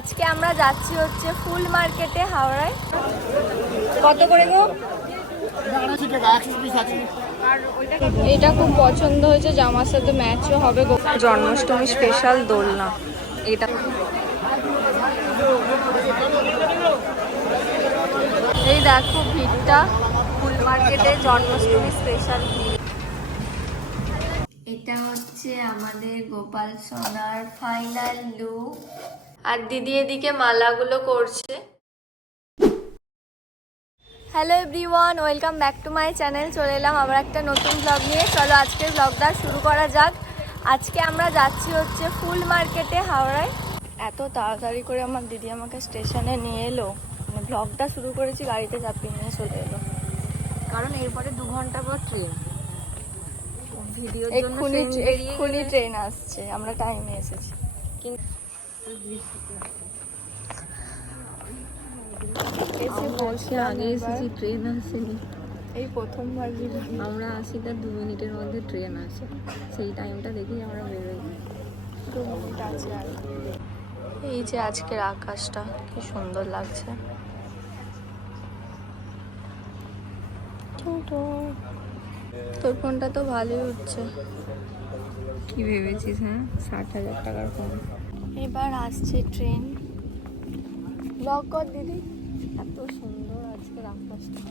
আজকে আমরা যাচ্ছি হচ্ছে ফুল মার্কেটে হাওড়ায়। কত করে গো? এটা খুব পছন্দ হয়েছে, জামার সাথে ম্যাচও হবে। জন্মাষ্টমী স্পেশাল দোলনা এটা। এই দেখো ভিড়টা ফুল মার্কেটে, জন্মাষ্টমী স্পেশাল ভিড়। এটা হচ্ছে আমাদের গোপাল সোনার ফাইনাল লুক। আর দিদি এদিকে মালাগুলো করছে। Hello everyone, welcome back to my channel. চলে এলাম আবার একটা নতুন ব্লগ নিয়ে। চলো আজকের ব্লগটা শুরু করা যাক। আজকে আমরা যাচ্ছি হচ্ছে ফুল মার্কেটে হাওড়ায়। এত তাড়াতাড়ি করে আমার দিদি আমাকে স্টেশনে নিয়ে এলো, মানে ব্লগটা শুরু করেছি গাড়িতে চাপিয়ে নিয়ে চলে এলো। কারণ এরপরে 2 ঘন্টা পর ট্রেন। ভিডিওর জন্য এক্ষুনি ট্রেন আসছে, আমরা টাইমে এসেছি। এসে বলছি আগে এসেছি, ট্রেন আসেনি। এই প্রথমবার আমরা আসি তার 2 মিনিটের মধ্যে ট্রেন আসে, সেই টাইমটা দেখেই আমরা বেরোই। 2 মিনিট আছে আর। এই যে আজকের আকাশটা কি সুন্দর লাগছে। তোর ফোনটা তো ভালোই উঠছে। কি ভেবেছিস? হ্যাঁ, 60,000 টাকার ফোন। এবার আসছে ট্রেন। ব্লগ কর দিদি। এত সুন্দর আজকের আকাশটা।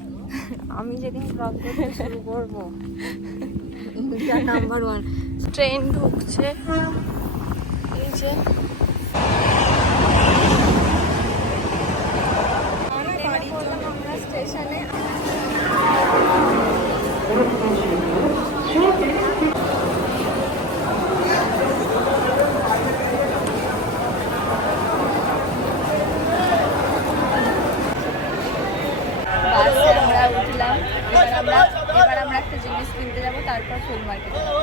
আমি যেদিন ব্লগ করতে শুরু করবো, ইন্ডিয়া নাম্বার 1। ট্রেন ঢুকছে। এই যে আমরা স্টেশনে। বাসে আমরা উঠলাম। এবার আমরা একটা জিনিস কিনতে যাবো, তারপর ফুল মার্কেটে যাবো।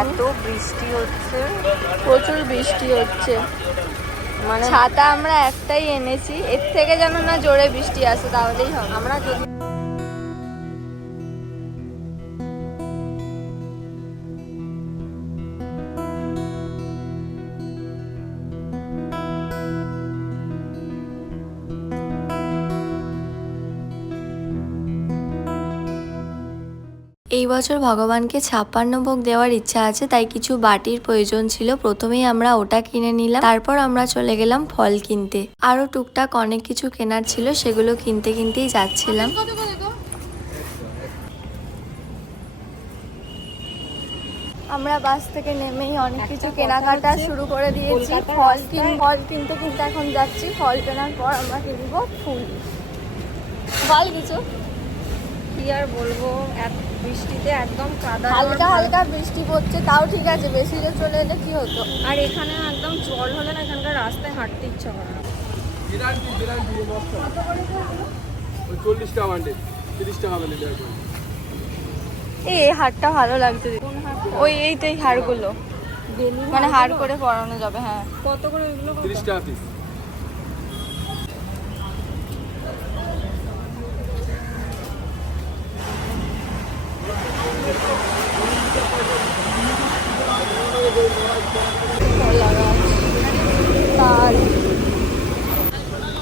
এত বৃষ্টি হচ্ছে, প্রচুর বৃষ্টি হচ্ছে। মানে ছাতা আমরা একটাই এনেছি, এর থেকে যেন না জোরে বৃষ্টি আসে, তাহলেই হবে। আমরা যদি এই বছর ভগবানকে 56 ভোগ দেওয়ার ইচ্ছা আছে, তাই কিছু বাটির প্রয়োজন ছিল। প্রথমেই আমরা ওটা কিনে নিলাম, তারপর আমরা চলে গেলাম ফল কিনতে। আরো টুকটাক অনেক কিছু কেনার ছিল, সেগুলো কিনতেই যাচ্ছিলাম। আমরা বাস থেকে নেমেই অনেক কিছু কেনাকাটা শুরু করে দিয়েছি। ফল কিনতে এখন যাচ্ছি। ফল কেনার পর আমরা কিনবো ফুল। ফল কিছু কি আর বলবো, বৃষ্টিতে একদম কাদা। হালকা হালকা বৃষ্টি পড়ছে, তাও ঠিক আছে। বেশি জোর চলে এলে কি হতো। আর এখানে একদম জল হলে না, এখানকার রাস্তায় হাঁটতে ইচ্ছা করে না। 40 টাকা বান্ডেল, 30 টাকা বান্ডেল। এই হারটা ভালো লাগছে। ওই এই হারগুলো মানে হার করে পরানো যাবে। হ্যাঁ, কত করে এগুলো? 30 টাকা পিস।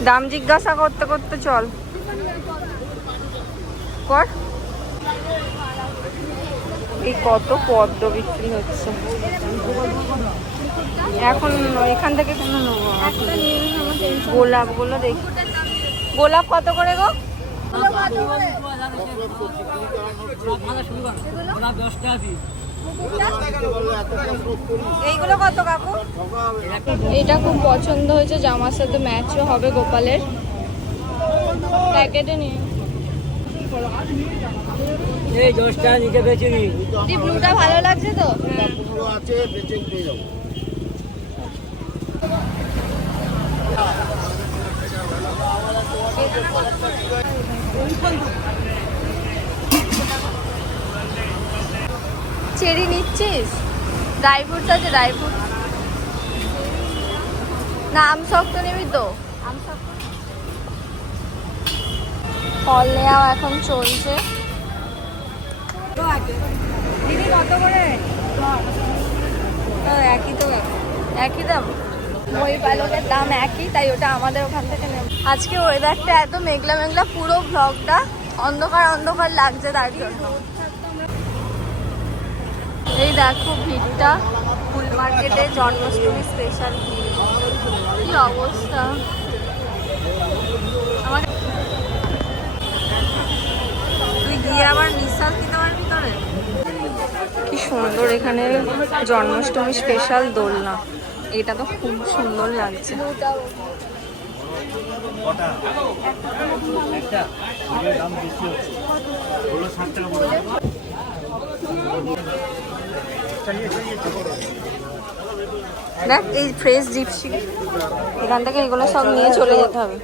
দাম জিজ্ঞাসা করতে করতে চল কর। এই কত পদ্ম বিক্রি হচ্ছে এখন। এখান থেকে কেন নেবো? গোলাপগুলো দেখি। গোলাপ কত করে গো? এইগুলো কত কাকু? এটা খুব পছন্দ হয়েছে, জামার সাথে ম্যাচও হবে গোপালের। প্যাকেটে নিয়ে এই 10 টাকা নিতে বেচে নি। ব্লুটা ভালো লাগছে তো। আছে বেচে নিয়ে যাও। চেরি নিচ্ছিস? ড্রাই ফ্রুটস আছে, ড্রাই ফ্রুটস না? আম শক্ত নিবি তো? ফল নেওয়া এখন চলছে। দিদি কত করে? একই তো, একই দাম। ওই পালকের দাম একই, তাই ওটা আমাদের ওখান থেকে নেব। আজকে ওয়েদারটা এত মেঘলা মেঘলা, পুরো ব্লগটা অন্ধকার অন্ধকার লাগছে তার জন্য। এই দেখো ভিড়টা, ফুল মার্কেটে জন্মাষ্টমী স্পেশাল ভিড়। কি অবস্থা! আমাকে তুই গিয়ে আবার নিঃশ্বাস দিতে পারবি ভিতরে? কি সুন্দর এখানে জন্মাষ্টমী স্পেশাল দোলনা, এটা তো খুব সুন্দর লাগছে। দেখ এই ফ্রেশ জিপসি, এখান থেকে এগুলো সব নিয়ে চলে যেতে হবে।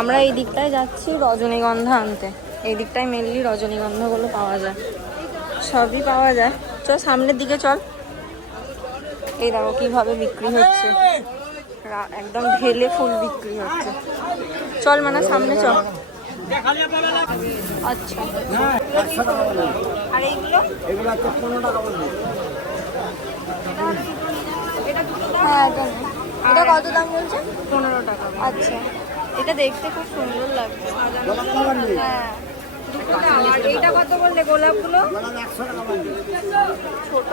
আমরা এই দিকটায় যাচ্ছি রজনীগন্ধা আনতে, এই দিকটায় মেনলি রজনীগন্ধাগুলো পাওয়া যায়, সবই পাওয়া যায়। চল সামনের দিকে চল। এই দেখো কিভাবে বিক্রি হচ্ছে, একদম ঢেলে ফুল বিক্রি হচ্ছে। চল মানে সামনে চল। আচ্ছা, আর এইগুলো? হ্যাঁ, এটা কত দাম বলছে? 15 টাকা। আচ্ছা, এটা দেখতে খুব সুন্দর লাগছে। হ্যাঁ, এইটা কত বললে? গোলাপগুলো ছোট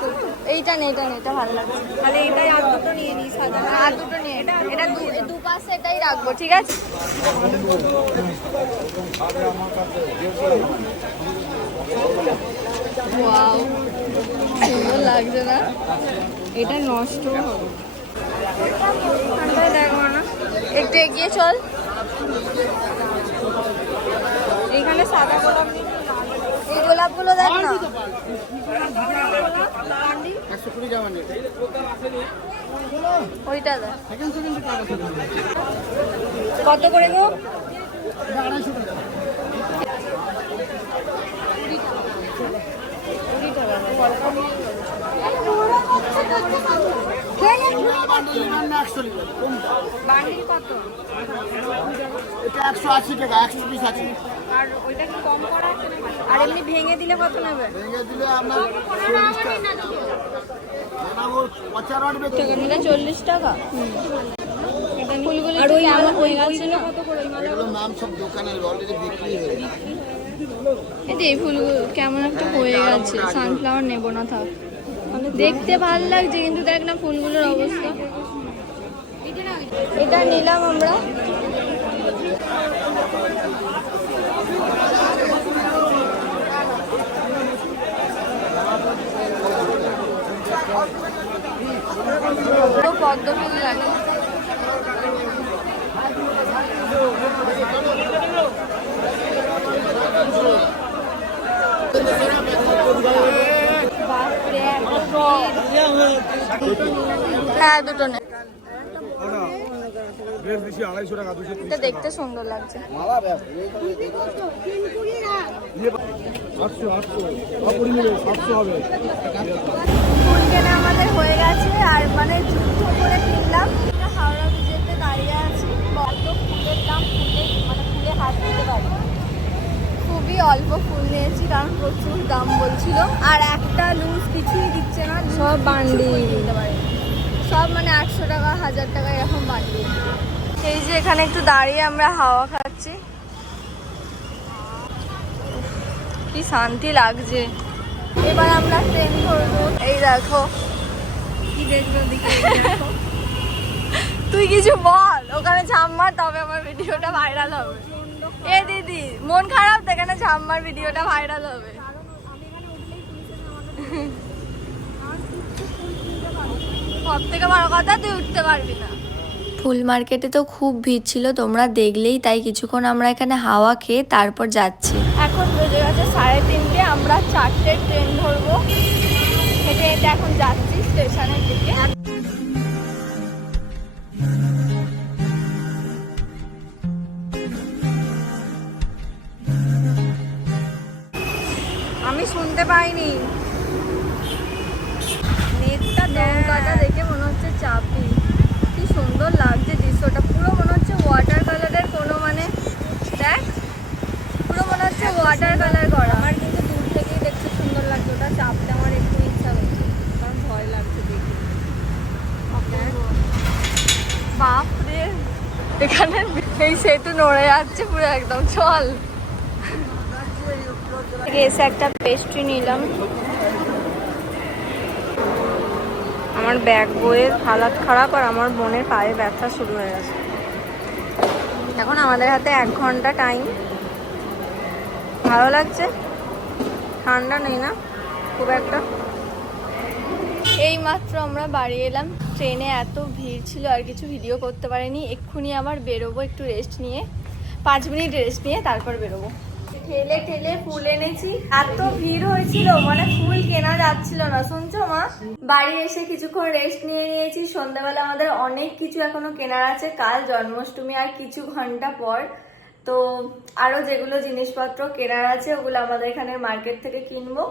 ছোট। এইটা নেই, এটা নেই, এটা ভালো লাগছে। তাহলে এটাই আর দুটো নিয়ে নিই সাদা। আর দুটো নিয়ে এটা দুপাশে এটাই রাখবো, ঠিক আছে? ওয়াও, সুন্দর লাগছে না? এটা নষ্ট হবে। দেখো না, একটু এগিয়ে চল। এখানে সাদা গোলাপ, এই গোলাপগুলো দেখ না। ওইটা দেখ। কত করে গো? বান্ডিল কত? এটা 180 টাকা, 100 পিস আছে। আর ওইটা কি কম করা আছে নাকি? আর এমনি ভেঙে দিলে কত নেবে? ভেঙে দিলে আপনার 40 টাকা। না ও 50 বেচে। এটা 40 টাকা। ফুলগুলো আর ওই কেমন হয়ে মালা গেছে না? কত করে? এগুলো নাম সব দোকানে অলরেডি বিক্রি হয়ে গেছে। এই ফুলগুলো কেমন একটা হয়ে গেছে। সানফ্লাওয়ার নেব না, থাক। দেখতে ভালো লাগছে কিন্তু দেখ না ফুলগুলোর অবস্থা। এটা নিলাম আমরা। পদ্ম ফুল লাগে। হ্যাঁ, দুটো নে। এটা দেখতে সুন্দর লাগছে। ফুল কেনা আমাদের হয়ে গেছে, আর মানে যুদ্ধ করে কিনলাম। হাওড়া ব্রিজেতে দাঁড়িয়ে আছি, অল্প ফুলের দাম, ফুলে হাত দিতে পারি। খুবই অল্প ফুল নিয়েছি কারণ প্রচুর দাম বলছিল, আর একটা লুজ কিছুই দিচ্ছে না। সব বান্ডিল দিতে পারে, সব মানে 800 টাকা 1000 টাকা এরকম বান্ডিল। এই যে এখানে একটু দাঁড়িয়ে আমরা হাওয়া খাচ্ছি, কি শান্তি লাগছে। এবার আমরা ট্রেন ধরবো। এই দেখো কি দেখবে দিকে? তুই কিছু বল, ওখানে ঝাম মার, তবে আমার ভিডিওটা ভাইরাল হবে। এ দিদি মন খারাপ, এখানে ঝাম মার, ভিডিওটা ভাইরাল হবে। সব থেকে বড় কথা তুই উঠতে পারবি না। ফুল মার্কেটে তো খুব ভিড় ছিল, তোমরা দেখলেই। তাই কিছুক্ষণ আমরা এখানে হাওয়া খেয়ে তারপর যাচ্ছি। এখন বেজে গেছে 3:30, আমরা 4টের ট্রেন ধরবো। হেঁটে হেঁটে এখন যাচ্ছি স্টেশনের দিকে। আমি শুনতে পাইনি। নেটটা নৌকাটা দেখে মনে হচ্ছে চাপি। কি সুন্দর লাগছে দৃশ্যটা, পুরো মনে হচ্ছে ওয়াটার বাপরে, এখানে এই সেতু নড়ে যাচ্ছে পুরো একদম। চল, এসে একটা পেস্ট্রি নিলাম। আমার ব্যাগ বইয়ের হালাত খারাপ আর আমার বোনের পায়ে ব্যথা শুরু হয়ে গেছে। এখন আমাদের হাতে 1 ঘন্টা টাইম। ভালো লাগছে, ঠান্ডা নেই না খুব একটা। এই মাত্র আমরা বাড়ি এলাম। ট্রেনে এত ভিড় ছিল আর কিছু ভিডিও করতে পারিনি। এক্ষুনি আবার বেরোবো, একটু রেস্ট নিয়ে 5 মিনিট রেস্ট নিয়ে তারপর বেরোবো। ঠেলে ঠেলে ফুল এনেছি, এত ভিড় হয়েছিল মানে ফুল কেনা যাচ্ছিল না। শুনছো মা? বাড়ি এসে কিছুক্ষণ রেস্ট নিয়ে নিয়েছি। সন্ধ্যাবেলা আমাদের অনেক কিছু এখনো কেনার আছে, কাল জন্মাষ্টমী আর কিছু ঘন্টা পর। তো আরো যেগুলো জিনিসপত্র কেনার আছে ওগুলো আমাদের এখানে মার্কেট থেকে কিনবো,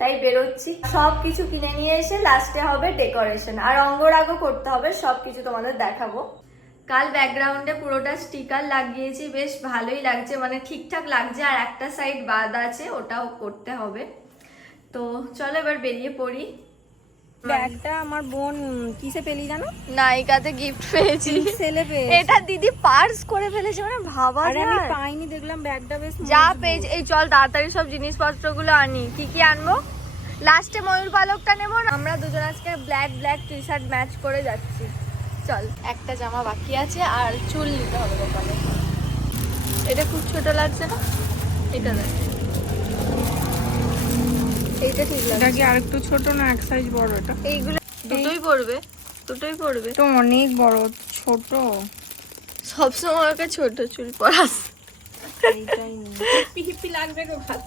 তাই বেরোচ্ছি। সবকিছু কিনে নিয়ে এসে লাস্টে হবে ডেকোরেশন আর অঙ্গরাগও করতে হবে, সবকিছু তোমাদের দেখাবো। কাল ব্যাকগ্রাউন্ডে পুরোটা স্টিকার লাগিয়েছি, বেশ ভালোই লাগছে, মানে ঠিকঠাক লাগছে। আর একটা সাইড বাদ আছে, ওটাও করতে হবে। তো চলো এবার বেরিয়ে পড়ি। ব্যাগটা আমার বোন কিসে পেলি জানো? নায়িকাতে গিফট পেয়েছি। ছেলে এটা দিদি পার্স করে ফেলেছে, মানে ভাবা আরে আমি যায়। পাইনি, দেখলাম ব্যাগটা বেশ যা মজবুত। পেয়েছে, এই চল তাড়াতাড়ি সব জিনিসপত্রগুলো আনি। কি কি আনবো? লাস্টে ময়ূর পালকটা নেবো না? আমরা দুজন আজকে black black T shirt match করে যাচ্ছি। চল, একটা জামা বাকি আছে আর চুল নিতে হবে গোপালে। এটা খুব ছোট লাগছে না? এটা দেখ, এইটা ঠিক লাগছে। এটা কি আরেকটু ছোট না এক সাইজ বড়? এটা এইগুলো দুটোই পড়বে, দুটোই পড়বে। তো অনেক বড়, ছোট সবসময় ওকে ছোট চুল পরাস, এইটাই নেই। হিপি হিপি লাগবে গো ভাত।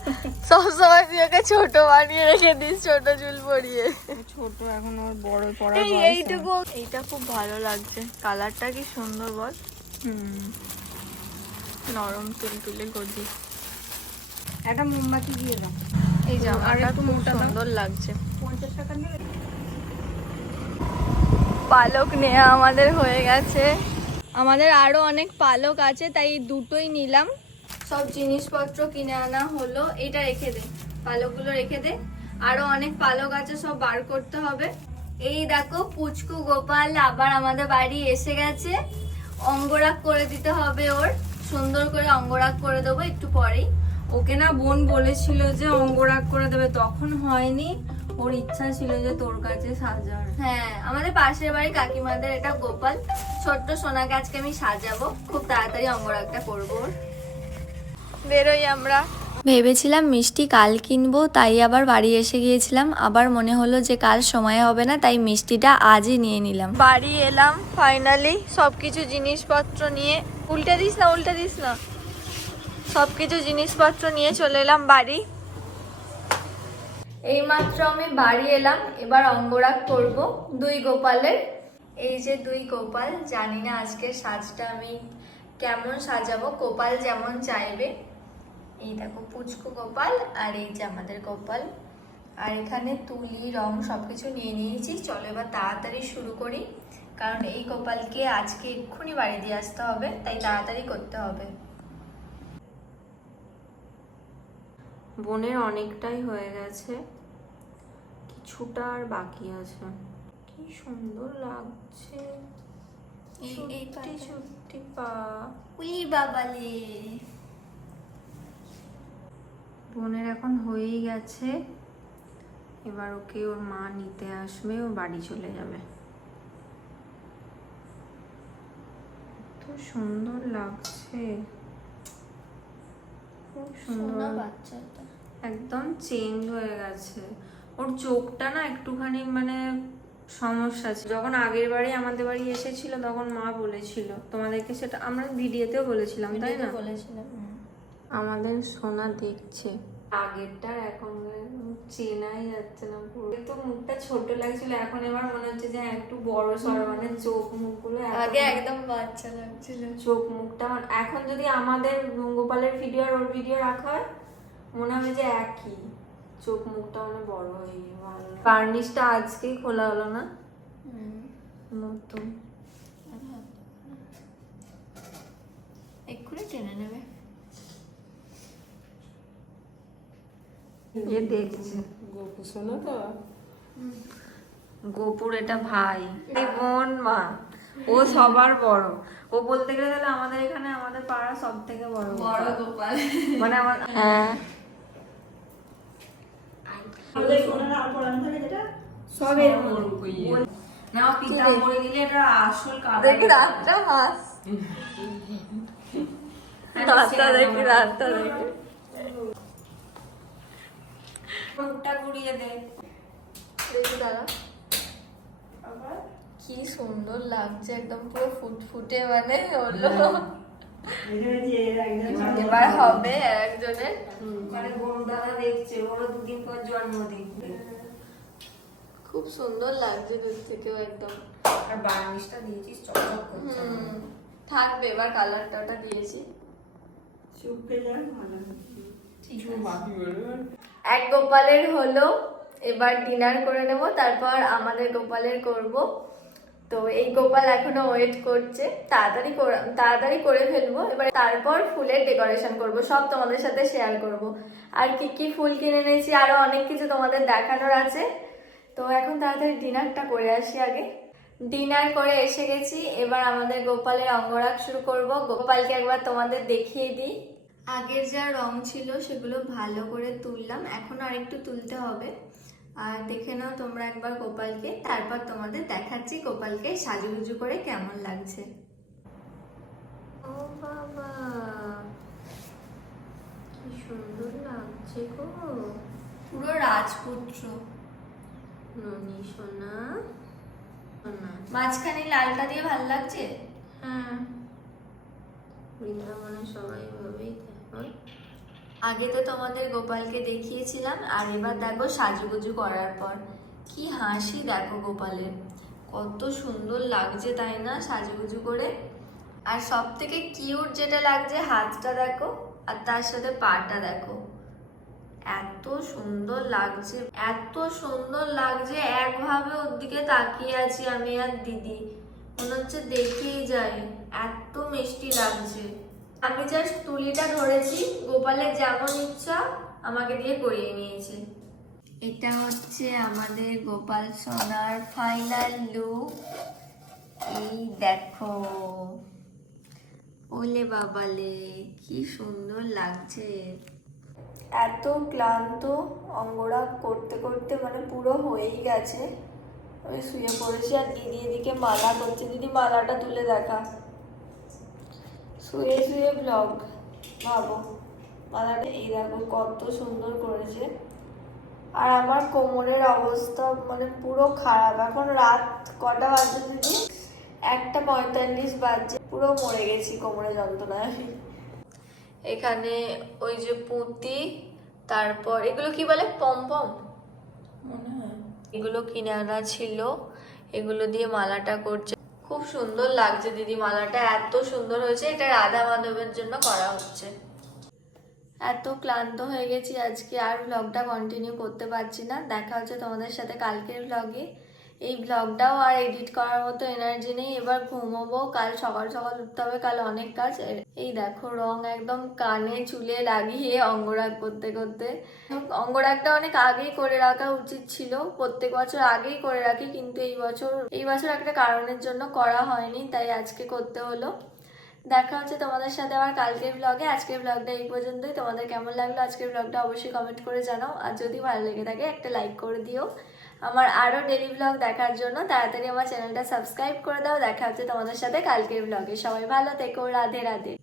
সবসময় তুই ওকে ছোট বানিয়ে রেখে দিস, ছোট চুল পরিয়ে। ছোট এখন ওর বড় পড়া এই বয়স। এইটুকু, এইটা খুব ভালো লাগছে, কালারটা কি সুন্দর বল। নরম তুলতুলে গদি। একটা মোমবাতি দিয়ে দাও। এই আর জামাটা একটু খুব মোটা দাও। সুন্দর লাগছে। 50 টাকা নেবে? পালক নেওয়া আমাদের হয়ে গেছে। আমাদের আরো অনেক পালক আছে, তাই দুটোই নিলাম। সব জিনিসপত্র কিনে আনা হলো। এটা রেখে দে, পালকগুলো রেখে দে। আরো অনেক পালক আছে, সব বার করতে হবে। এই দেখো পুচকু গোপাল আবার আমাদের বাড়ি এসে গেছে। অঙ্গরাগ করে দিতে হবে ওর, সুন্দর করে অঙ্গরাগ করে দেবো একটু পরেই। ওকে না বোন বলেছিল যে অঙ্গরাগ করে দেবে, তখন হয়নি। ওর ইচ্ছা ছিল যে তোর কাছে সাজার। হ্যাঁ, আমাদের পাশের বাড়ি কাকিমাদের এটা গোপাল, ছোট্ট সোনাকে আজকে আমি সাজাবো। খুব তাড়াতাড়ি অঙ্গরাগটা করবো। বেরোই আমরা। ভেবেছিলাম মিষ্টি কাল কিনবো, তাই আবার বাড়ি এসে গিয়েছিলাম। আবার মনে হলো যে কাল সময় হবে না, তাই মিষ্টিটা আজই নিয়ে নিলাম। বাড়ি এলাম ফাইনালি, সবকিছু জিনিসপত্র নিয়ে। উল্টে দিস না, উল্টে দিস না। সবকিছু জিনিসপত্র নিয়ে চলে এলাম বাড়ি। এইমাত্র আমি বাড়ি এলাম, এবার অঙ্গরাগ করব 2 গোপালের। এই যে 2 গোপাল, জানি না আজকের সাজটা আমি কেমন সাজাবো, গোপাল যেমন চাইবে। এই দেখো পুচকু গোপাল আর এই যে আমাদের গোপাল। আর এখানে তুলি রং সবকিছু নিয়ে নিয়েছি। চলো এবার তাড়াতাড়ি শুরু করি, কারণ এই গোপালকে আজকে এক্ষুনি বাড়ি দিয়ে আসতে হবে, তাই তাড়াতাড়ি করতে হবে। বোনের অনেকটাই হয়ে গেছে, কিছুটা আর বাকি আছে। কি সুন্দর লাগছে, ছুটি পা। উই বাবালে, বোনের এখন হয়েই গেছে। এবার ওকে ওর মা নিতে আসবে, ও বাড়ি চলে যাবে। এত সুন্দর লাগছে, খুব সুন্দর। বাচ্চাটা একদম চেঞ্জ হয়ে গেছে। ওর চোখটা না একটুখানি মানে সমস্যা আছে। যখন আগের বাড়ি আমাদের বাড়ি এসেছিল তখন মা বলেছিল তোমাদেরকে, সেটা আমরা ভিডিওতেও বলেছিলাম তাই না? বলেছিলাম। আমাদের সোনা দেখছে আগেরটার এখন চেনাই যাচ্ছে না পুরো। তো মুখটা ছোট লাগছিল, এখন এবার মনে হচ্ছে যে একটু বড় সড়, মানে চোখ মুখগুলো আগে একদম বাচ্চা লাগছিল। চোখ মুখটা এখন যদি আমাদের গোপালের ভিডিও আর ওর ভিডিও রাখা হয় মনে হবে যে একই। চোখ মুখটা মানে বড় হয়ে ভালো। বার্নিশটা আজকেই খোলা হলো না, নতুন। এক্ষুনি টেনে নেবে। এ দেখছে গোপু শোনো তো। গোপুর এটা ভাই, এই বোন মা। ও সবার বড়, ও বলতে গেলে তাহলে আমাদের এখানে আমাদের পাড়া সব থেকে বড় বড় গোপাল। মানে আমার হ্যাঁ সব এরকম না পিতা মরে দিলে এটা আসল কারণ দেখি রাতটা হাস, রাতটা দেখি, রাতটা দেখি। মুখটা ঘুরিয়ে দে। দেখি দাঁড়া, কি সুন্দর লাগছে, একদম পুরো ফুটফুটে মানে হলো। এবার হবে একজনের। মানে গরু দাদা দেখছে, ওরও দুদিন পর জন্মদিন। খুব সুন্দর লাগছে দূর থেকেও একদম। আর বার্নিশটা দিয়েছিস চকচক করছে। থাকবে, এবার কালারটা ওটা দিয়েছি। এক গোপালের হলো, এবার ডিনার করে নেব, তারপর আমাদের গোপালের করব। তো এই গোপাল এখনো ওয়েট করছে, তাড়াতাড়ি করে ফেলবো এবার, তারপর ফুলের ডেকোরেশন করব, সব তোমাদের সাথে শেয়ার করব। আর কি কি ফুল কিনে এনেছি, আরো অনেক কিছু তোমাদের দেখানোর আছে। তো এখন তাড়াতাড়ি ডিনারটা করে আসি আগে। ডিনার করে এসে গেছি, এবার আমাদের গোপালের অঙ্গরাগ শুরু করব। গোপালকে একবার তোমাদের দেখিয়ে দিই। আগের যা রং ছিল সেগুলো ভালো করে তুললাম, এখন আর একটু তুলতে হবে। আর দেখে নাও তোমরা একবার গোপালকে, তারপর তোমাদের দেখাচ্ছি গোপালকে সাজুগুজু করে কেমন লাগছে। ও বাবা কি সুন্দর লাগছে গো, পুরো রাজপুত্র। ননি সোনা সোনা। মাঝখানে লালটা দিয়ে ভালো লাগছে। হ্যাঁ বৃন্দাবনে সবাই ভাবেই হয়। আগে তো তোমাদের গোপালকে দেখিয়েছিলাম, আর এবার দেখো সাজুগুজু করার পর কি হাসি দেখো গোপালের, কত সুন্দর লাগছে তাই না সাজুগুজু করে। আর সব থেকে কিউট যেটা লাগছে হাতটা দেখো, আর তার সাথে পাটা দেখো, এত সুন্দর লাগছে, এত সুন্দর লাগছে। একভাবে ওর দিকে তাকিয়ে আছি আমি আর দিদি, মনে হচ্ছে দেখেই যাই, এত মিষ্টি লাগছে। আমি জাস্ট তুলিটা ধরেছি, গোপালের যেমন ইচ্ছা আমাকে দিয়ে করিয়ে নিয়েছে। এটা হচ্ছে আমাদের গোপাল সোনার ফাইনাল লুক। এই দেখো, ওলে বাবালে কি সুন্দর লাগছে। এত ক্লান্ত, অঙ্গরাগ করতে করতে মানে পুরো হয়েই গেছে। আমি শুয়ে পড়েছি, আর দিদি এদিকে মালা করছে। দিদি মালাটা তুলে দেখা, শুয়ে শুয়ে ব্লগ, ভাবো মালাটা এই দেখো কত সুন্দর করেছে। আর আমার কোমরের অবস্থা মানে পুরো খারাপ। এখন রাত কটা বাজছে দিদি? 1:45 বাজছে, পুরো মরে গেছি কোমরে যন্ত্রণায়। এখানে ওই যে পুঁতি, তারপর এগুলো কি বলে, পমপম মনে হয়, এগুলো কিনে আনা ছিল, এগুলো দিয়ে মালাটা করছে। খুব সুন্দর লাগছে দিদি, মালাটা এত সুন্দর হয়েছে। এটা রাধা মাধবের জন্য করা হচ্ছে। এত ক্লান্ত হয়ে গেছি আজকে, আর ব্লগটা কন্টিনিউ করতে পারছি না। দেখা হচ্ছে তোমাদের সাথে কালকের ব্লগে। এই ব্লগটাও আর এডিট করার মতো এনার্জি নেই, এবার ঘুমোবো, কাল সকাল সকাল উঠতে হবে, কাল অনেক কাজ। এই দেখো রং একদম কানে চুলে লাগিয়ে অঙ্গরাগ করতে করতে। অঙ্গরাগটা অনেক আগেই করে রাখা উচিত ছিল, প্রত্যেক বছর আগেই করে রাখি, কিন্তু এই বছর একটা কারণের জন্য করা হয়নি, তাই আজকে করতে হলো। দেখা হচ্ছে তোমাদের সাথে আবার কালকের ব্লগে। আজকের ব্লগটা এই পর্যন্তই। তোমাদের কেমন লাগলো আজকের ব্লগটা অবশ্যই কমেন্ট করে জানাও, আর যদি ভালো লেগে থাকে একটা লাইক করে দিও। আমার আরও ডেলি ব্লগ দেখার জন্য তাড়াতাড়ি আমার চ্যানেলটা সাবস্ক্রাইব করে দাও। দেখা হচ্ছে তোমাদের সাথে কালকের ব্লগে। সবাই ভালো থেকো, রাধে রাধে।